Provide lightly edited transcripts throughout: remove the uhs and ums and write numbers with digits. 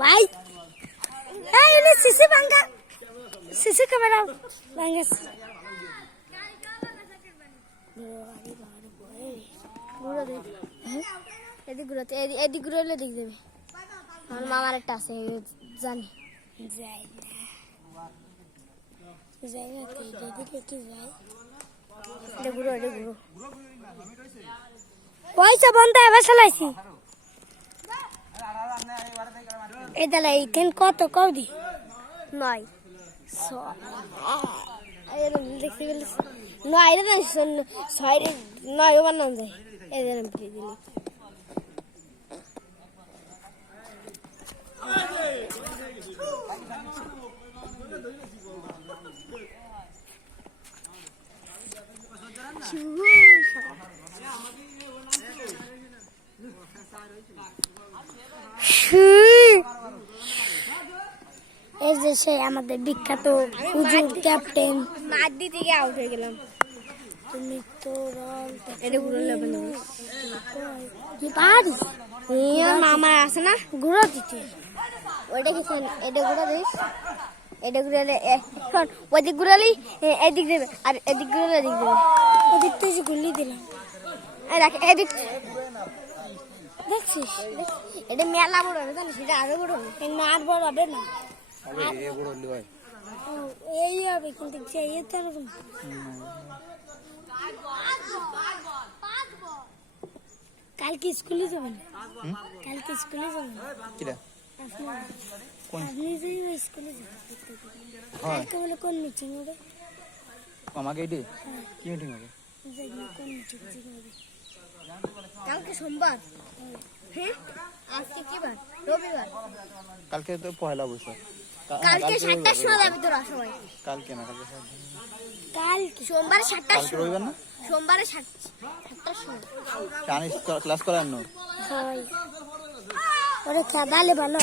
ভাই এই নে সিসি ভাঙা সিসি ক্যামেরা ভাঙা গুড়া দে এদিক গুড়াতে এদিক গুড়ালে দেখ দেবে আমার মামার একটা আছে জানি যাই যাই না তুই দিলে কি যাই এটা গুড়ো পয়সা বন্ধ এবার চালাইছি এই দালা এইখান কত কৌদি 9 দেখতে গেলে 9 রে 6 রে 9 বানান যায় এই দিলাম দিলি এই যে সে আমাদের বিখ্যাত হুজুর ক্যাপ্টেন মাদ্দি থেকে আউট হয়ে গেলাম তুমি তো এটা গুলো লেবে না কি পারিস মামা আছে না গুঁড়ো দিতে ওইটা কি এটা গুঁড়ো দিস এটা গুঁড়ালে শোন ওইদিক গুঁড়ালি এদিক দেবে আর এদিক গুঁড়ালে এদিক দেবে ওদিক তো এসে গুলি দিলাম রাখ এদিক দেখছিস এটা মেলা বড় হবে জানিস এটা আরো বড় হবে না আর বড় হবে না এই হবে কিন্তু কালকে স্কুলে যাবেন কালকে স্কুলে যাবেন আপনি যে স্কুলে যাবেন কালকে বলে কোন মিটিং হবে আমাকে কি মিটিং হবে কোন মিটিং হবে কালকে সোমবার হ্যাঁ আজকে কি বার রবিবার কালকে তো পয়লা বৈশাখ কালকে 7টার সময় যাবে তোরা সবাই কালকে না কালকে সোমবারে 7টার সময় রবিবার না সোমবারে 7টার সময় জানিস ক্লাস করার না হয় ওরে খেদালে ভালো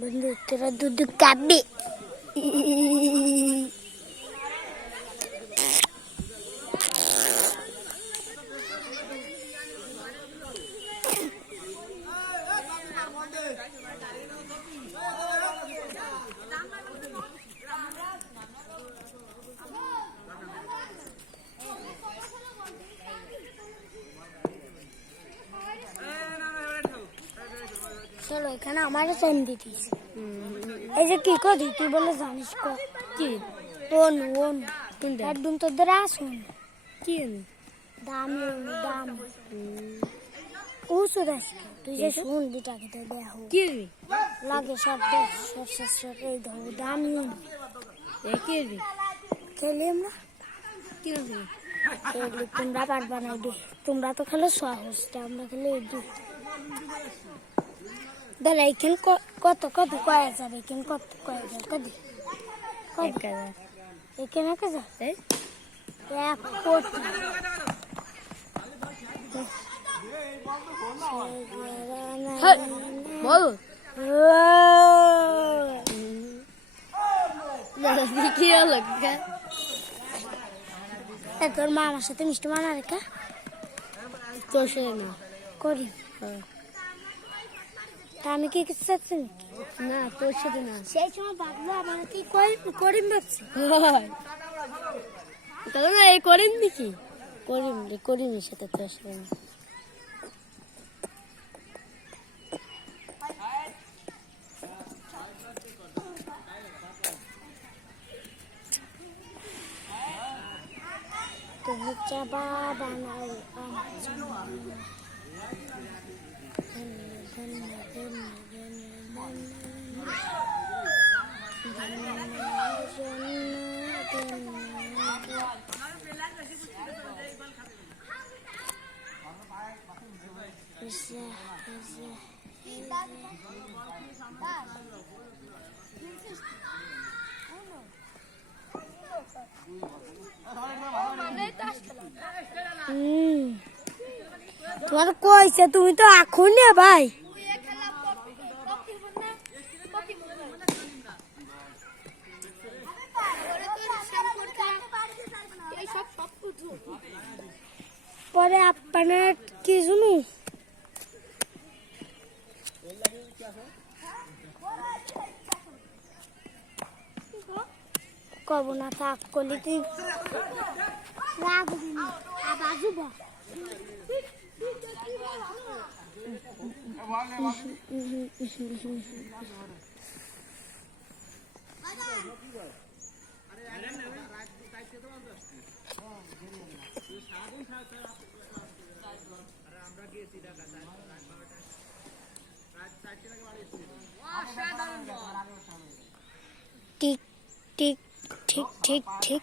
বন্ধু তোরা দুধ খাবি চলো এখানে আমারও টাইম দিতিস এই যে কি করি তুই বলে জানিস কি ওন একদম তোদের আসুন কি দাম ও সুরেশ তুই যে শুন দুটা খেতে দেখ কি লাগে সব এই ধরো দাম খেলি আমরা কি তোমরা পারবা না তোমরা তো খেলো সহজটা আমরা খেলে দাদা এখানে কত কয়া যাবে এখানে কত কয়া যাবে কদি 1000 এখানে 1000 1 কোটি বল কি হলো তোর মামার সাথে মিষ্টি মানা রেখা তোর সাথে না করি আমি কি কিছু চাচ্ছি না তোর সাথে না সেই সময় ভাবলো আমার কি করিম ভাবছি তাহলে না এই করিম নাকি করিমের সাথে তোর সাথে না তুমি চাবা বানাও তোমার কইছে তুমি তো এখন না ভাই সব পরে আপনার কি শুনু কব না থাক কলি তুই টিক টিক ঠিক ঠিক ঠিক